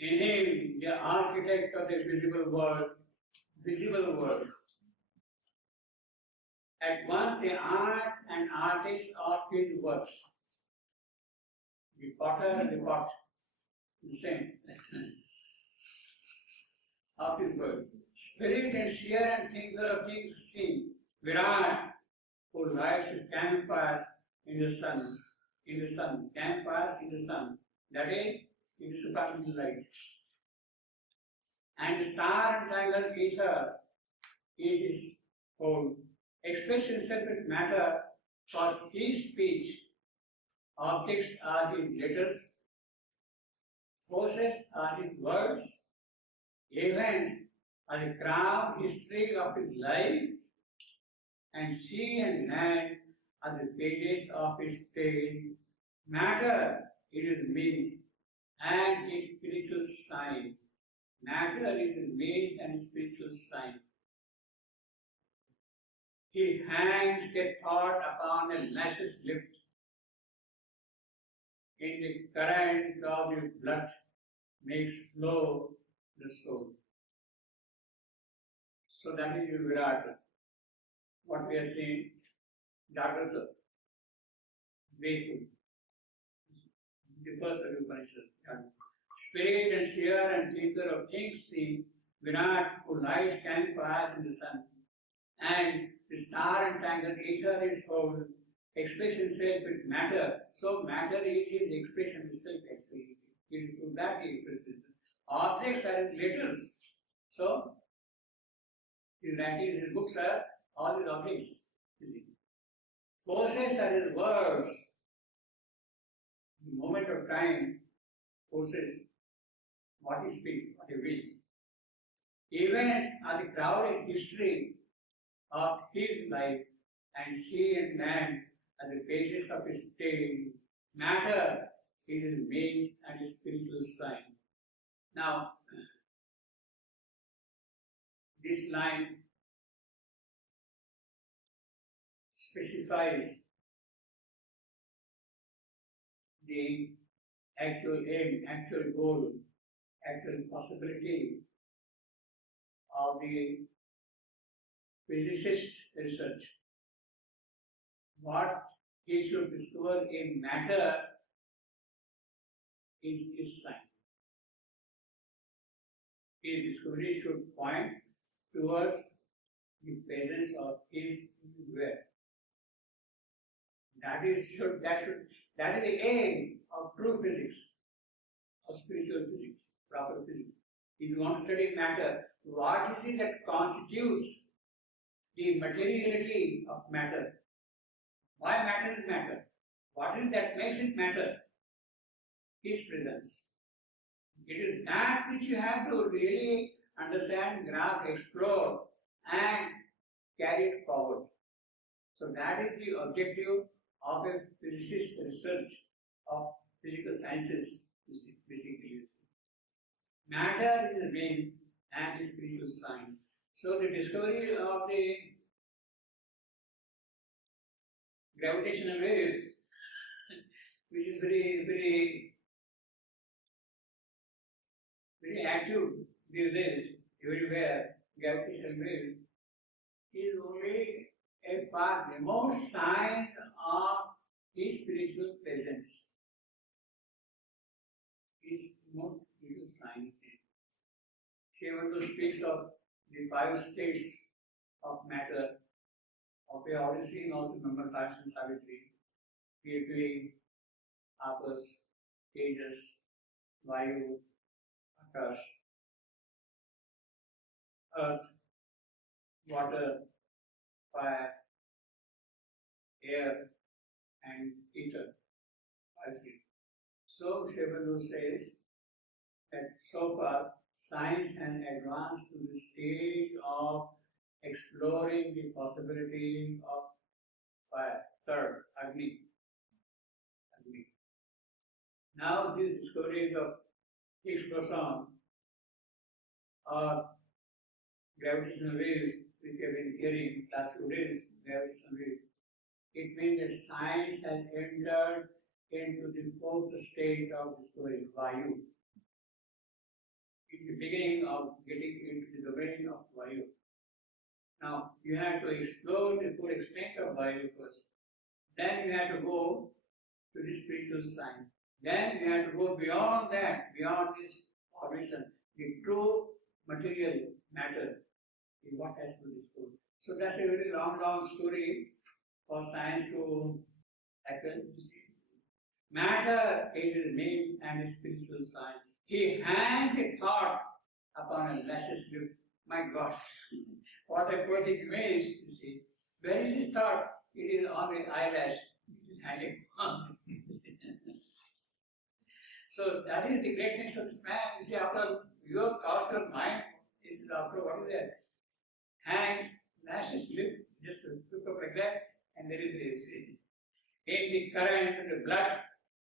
In him, the architect of the visible world, at once the art and artist of his works. The potter and the pot, the same, of his work. Spirit and seer and thinker of things seen, Virat, who lights his canvas in the sun, canvas in the sun, that is, in the supernal light. And the star and triangle ether is his whole. Express himself with matter for his speech. Objects are his letters, forces are his words, events are the crown history of his life, and sea and land are the pages of his tale. Matter is his means and his spiritual sign. Matter is his means and his spiritual sign. He hangs the thought upon a lashes lift. In the current of his blood makes flow the soul. So that is your Virat. What we are seeing, Jagrata, Vehicle, the first of the Upanishad. Spirit and seer and thinker of things seen, Virat, who lies can pass in the sun, and the star and triangle ether is whole, express himself with matter. So matter is his expression itself actually. It is to that he expresses. Objects are his letters. So his writings, his books are all his objects. Forces are his words. In the moment of time, forces what he speaks, what he wills. Events are the crowded history of his life, and sea and land are the pages of his tale. Matter is his means and his spiritual sign. Now, this line specifies the actual aim, actual goal, actual possibility of the physicist research. What he should discover in matter is his sign. His discovery should point towards the presence of his where. That is the aim of true physics, of spiritual physics, proper physics. If you want to study matter, what is it that constitutes the materiality of matter? Why matter is matter? What is that makes it matter? His presence. It is that which you have to really understand, grasp, explore, and carry it forward. So that is the objective of a physicist research of physical sciences, basically. Matter is the main and the spiritual sign. So the discovery of the gravitational wave, which is very active these days, everywhere, gravitational wave, is only a far remote sign of his spiritual presence. His remote spiritual signs. She also speaks of the 5 states of matter, of we have already seen also number of times in Savitri, Prithvi, Apas, Tejas, Vayu, Akash, earth, water, fire, air, and ether. So Sri Aurobindo says that so far science has advanced to the stage of exploring the possibilities of fire. Third, Agni. Now these discoveries of Higgs boson or gravitational waves, which we have been hearing last few days, gravitational waves, it means that science has entered into the 4th state of discovery, Vayu. is the beginning of getting into the domain of Vayu. Now, you have to explore the full extent of Vayu first. Then you have to go to the spiritual science. Then you have to go beyond that, beyond this formation. The true material matter is what has to be discovered. So that's a very long story for science to tackle. Matter is the name and the spiritual science. He hangs a thought upon a lashes slip. My God, what a poetic image, you see. Where is his thought? It is on the eyelash. It is hanging on. So that is the greatness of this man. You see, after your thoughts, your mind is after what is that? Hangs, lashes slip, just look up like that, and there is a in the current, the blood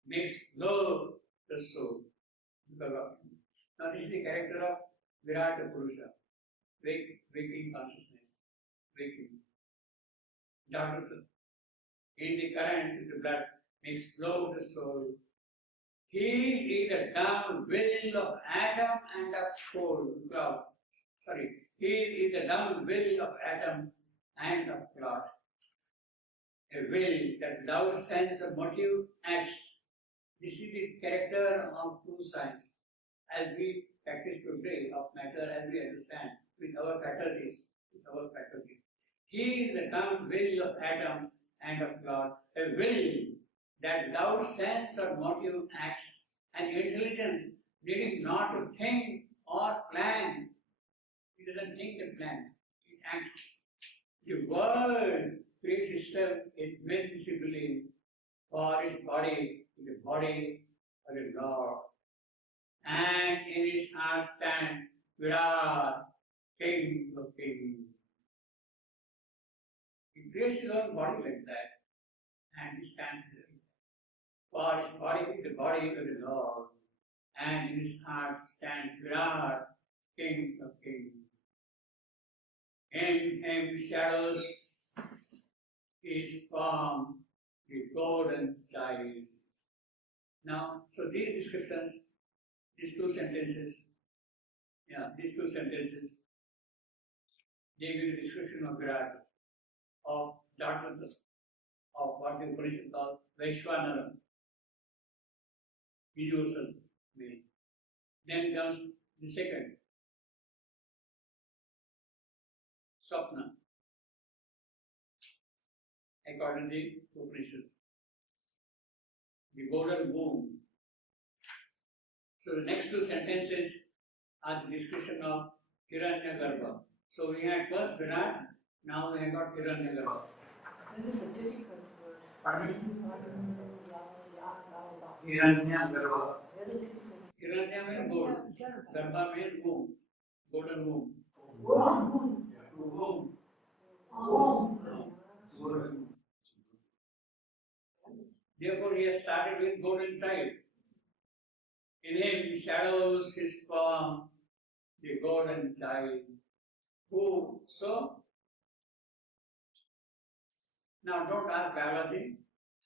makes flow the soul. Now this is the character of Virata Purusha, waking consciousness, waking. Jagrata. In the current, the blood makes flow the soul. He is the dumb will of atom and of cloud. He is the dumb will of atom and of cloud. A will that without sense or motive acts. This is the character of true science. As we practice today of matter, as we understand with our faculties, He is the dumb will of atom and of cloud. A will that without sense or motive acts. An intelligence needing not to think or plan. It doesn't think and plan. It acts. The world creates itself invincibly for its body, the body of the Lord. And in his heart stand Virat, King of Kings. He creates his own body like that, and he stands there. For his body, the body of the Lord, and in his heart stands Virat, King of Kings. In him shadows his form, the golden child. Now, so these descriptions, these two sentences, they give the description of Virat, of Jagrata, of what the Upanishad calls Vaishwanara, universal being. Then comes the second, Swapna, according to the Upanishad, the golden womb. So the next two sentences are the description of Hiranyagarbha. So we had first Virat, now we have got Hiranyagarbha. This is a difficult word. Pardon me? Hiranyagarbha. Hiranya means gold. Garbha means womb. Golden womb. Womb. Therefore he has started with golden child. In him shadows his form, the golden child. Who? So? Now don't ask biology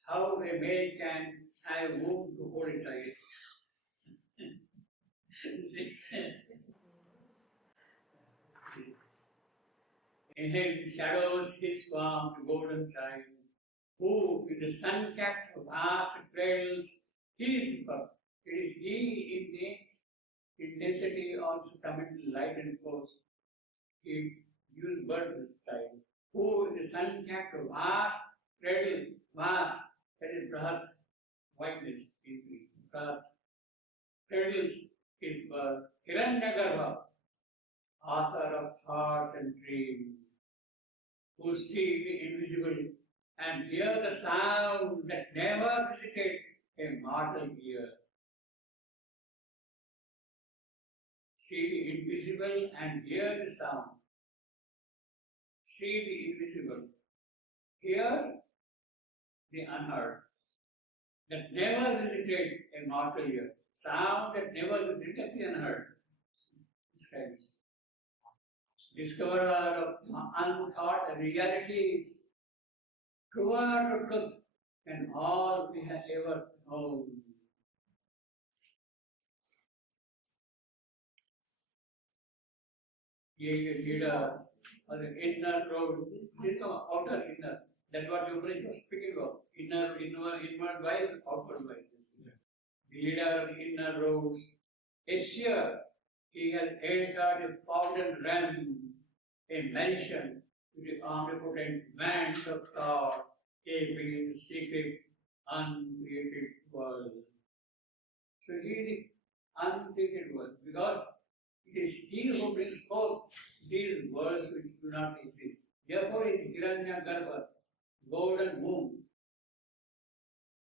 how a male can have a womb to hold a child. In him shadows his form, the golden child. Who with the sun-capped vast cradles, he is birth. It is he in the intensity of supplemental light and force. He gives birth to the child. Who with the sun-capped vast cradle, vast, that is Brahat, whiteness is Brahat. Cradles his birth. Hiranyagarbha, author of thoughts and dreams, who see the invisible and hear the sound that never visited a mortal ear. See the invisible and hear the sound. See the invisible, hear the unheard, that never visited a mortal ear. Sound that never visited the unheard. Describes. Discoverer of unthought realities, truer to truth than all we have ever known. He is the leader of the inner road. This is outer inner. That's what the Upanishad was speaking of. Inward wise, outward wise. The leader of the inner roads. A seer, he has entered a fountain realm, a mansion with the omnipotent man of God, a being secret, uncreated world. So he is the uncreated world because it is he who brings forth these worlds which do not exist. Therefore, it is Hiranyagarbha, golden womb,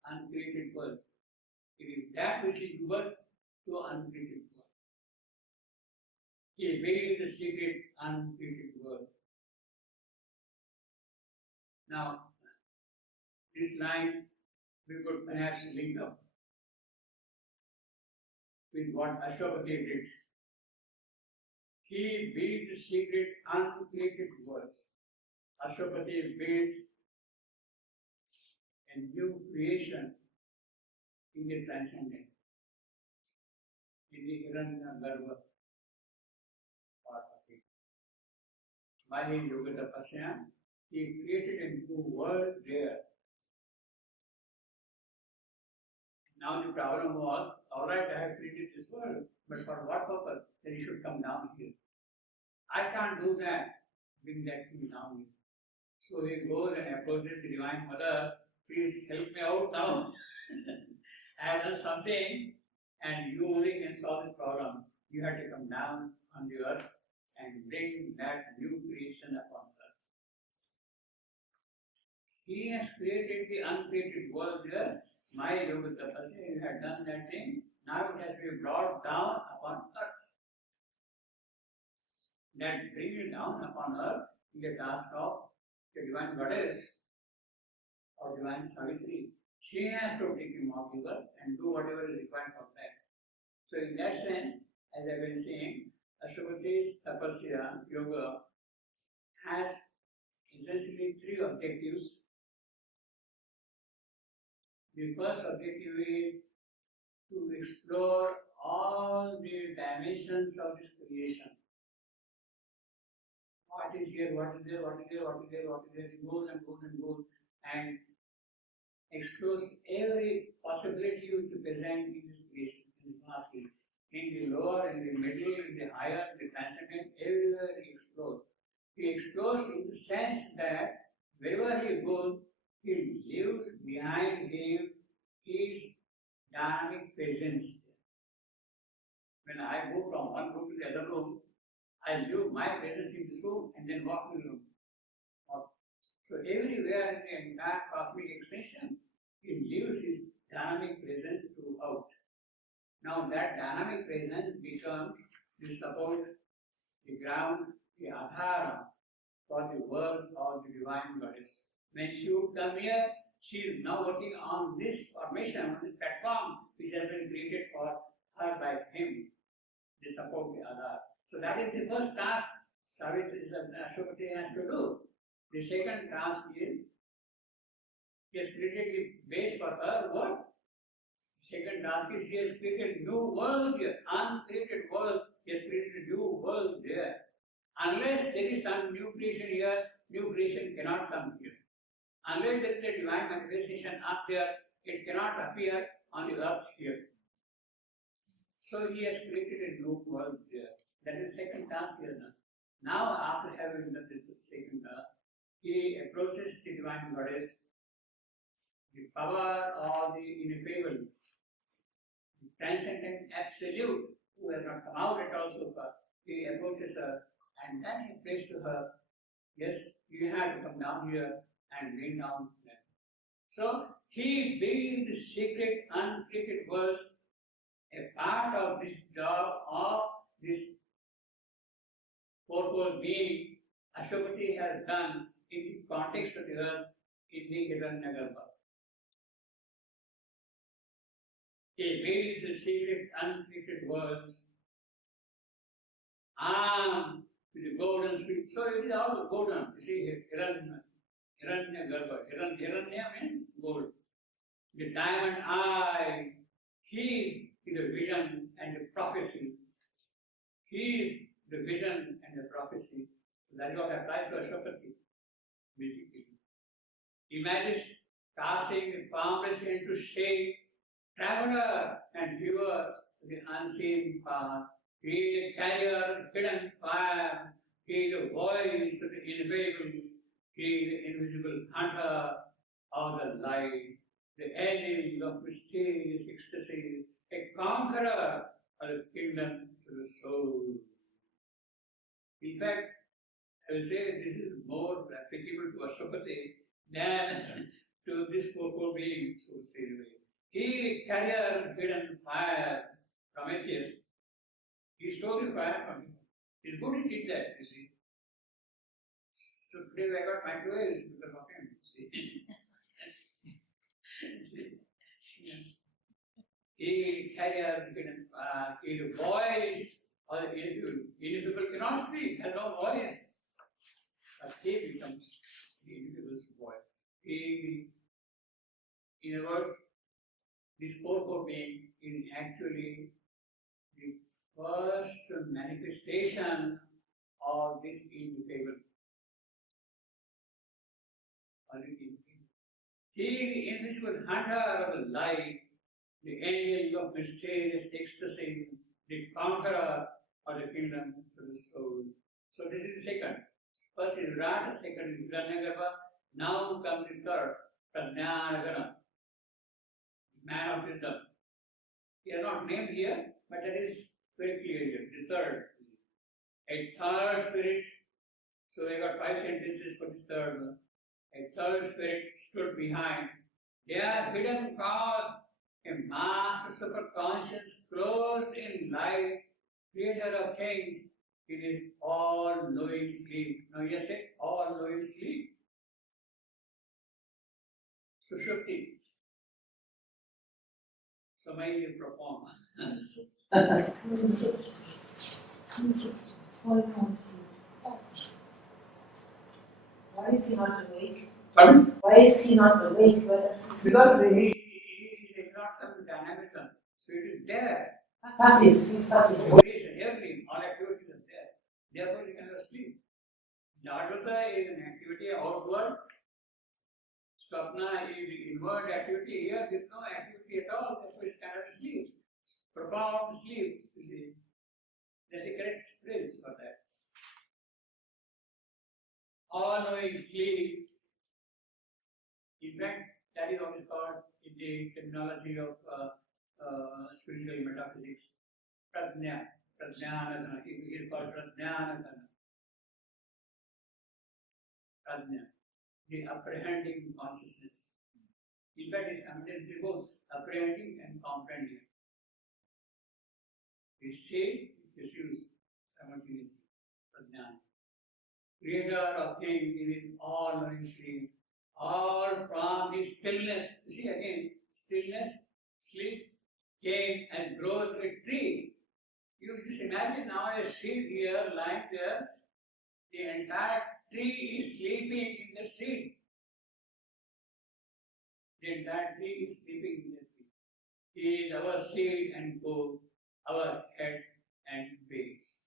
uncreated world. It is that which is given to uncreated world. He is veiled the secret uncreated world. Now, this line we could perhaps link up with what Ashwapati did. He built the secret uncreated worlds. Ashwapati built a new creation in the transcendent, in the Hiranyagarbha part of it. By his yoga tapasya, he created a new world there. Now the problem was, alright, I have created this world, but for what purpose? Then he should come down here. I can't do that, bring that thing down here. So he goes and approaches the Divine Mother, please help me out now. I have done something and you only can solve this problem. You have to come down on the earth and bring that new creation upon earth. He has created the uncreated world there. My yoga tapasya, you have done that thing. Now it has to be brought down upon earth. That bringing it down upon earth is the task of the divine goddess or divine Savitri. She has to take him off the earth and do whatever is required for that. So in that sense, as I have been saying, Ashwapati's tapasya, yoga, has essentially three objectives. The first objective is to explore all the dimensions of this creation. What is here, what is there, what is there, what is there, what is there, it goes and goes and goes and explores every possibility which is present in this creation, in this vast creation. In the lower, in the middle, in the higher, in the transcendent, everywhere he explores. He explores in the sense that wherever he goes, he leaves behind him his dynamic presence. When I go from one room to the other room, I leave my presence in this room and then walk in the room. So everywhere in the entire cosmic extension, he leaves his dynamic presence throughout. Now that dynamic presence becomes the support, the ground, the adhara for the work of the divine goddess. When she would come here, she is now working on this formation, on this platform which has been created for her by him, the support, the adhara. So that is the first task Savitri Ashwapati has to do. The second task is he has created the base for her work. Second task is he has created new world here, uncreated world. He has created a new world there. Unless there is some new creation here, new creation cannot come here. Unless there is a divine manifestation up there, it cannot appear on the earth here. So he has created a new world there. That is the second task here now. Now after having done this second task, he approaches the divine goddess, the power of the ineffable, the transcendent absolute, who has not come out at all so far. He approaches her and then he prays to her, yes, you have to come down here and bring down them. So he being the secret, uncreated worlds, a part of this job of this fourfold being, Ashwapati has done in the context of the earth in the Hiranyagarbha. He made the secret, uncreated worlds armed with the golden spirit. So it is all golden. You see, Hiranyagarbha. Hiranya means gold. The diamond eye, he is the vision and the prophecy. He is the vision and the prophecy. So that is what applies to Ashwapati, basically. Imagine casting the farmers into shade, traveler and viewer to the unseen path. He is a carrier, hidden fire. He is a voice of the invisible. He is the invisible hunter of the light, the ending of mysterious ecstasy, a conqueror of the kingdom to the soul. In fact, I will say this is more applicable to Ashwapati than to this purple being, so to say. He carrier hidden fire, Prometheus. He stole the fire from him. It's good he did that, you see. So today I got microwaves because of him, you see. He carrier hidden fire, he the voice or the invisible cannot speak, has no voice. But he becomes the individual's voice. He, in other words, this purple being is actually the first manifestation of this invisible. He is the invisible hunter of the light, the angel of mysterious ecstasy, the conqueror of the kingdom to the soul. So this is the second. First is Virat, second is Hiranyagarbha. Now comes the third, Prajnanagana, man of wisdom. They are not named here, but that is very clear here. The third. A third spirit. So we got 5 sentences for this third one. A third spirit stood behind. Their hidden cause, a master superconscious closed in light, creator of things, it is all-knowing sleep. Now you say all-knowing sleep. Sushupti. Samai perform. Why is he not awake? Pardon? Why is he not awake? Because he is not come to dynamism. So it is there. Passive. He's passive. Motivation, everything, all activities are there. Therefore he cannot sleep. Jagrata is an activity outward. Swapna is the inward activity. Here there is no activity at all. Therefore it cannot sleep. Profound sleep, you see. That's a correct phrase for that. All-knowing sleep. In fact, that is what is called in the terminology of spiritual metaphysics, prajna, prajnanagana. It is called prajnanagana. Prajna, the apprehending consciousness. In fact, it's simultaneously both apprehending and comprehending. It says, it receives simultaneously. Prajna. Creator of things in all knowing sleep. All from the stillness. You see again, stillness, sleep came and grows a tree. You just imagine now a seed here lying there. The entire tree is sleeping in the seed. The entire tree is sleeping in the tree. He is our seed and goal, our head and base.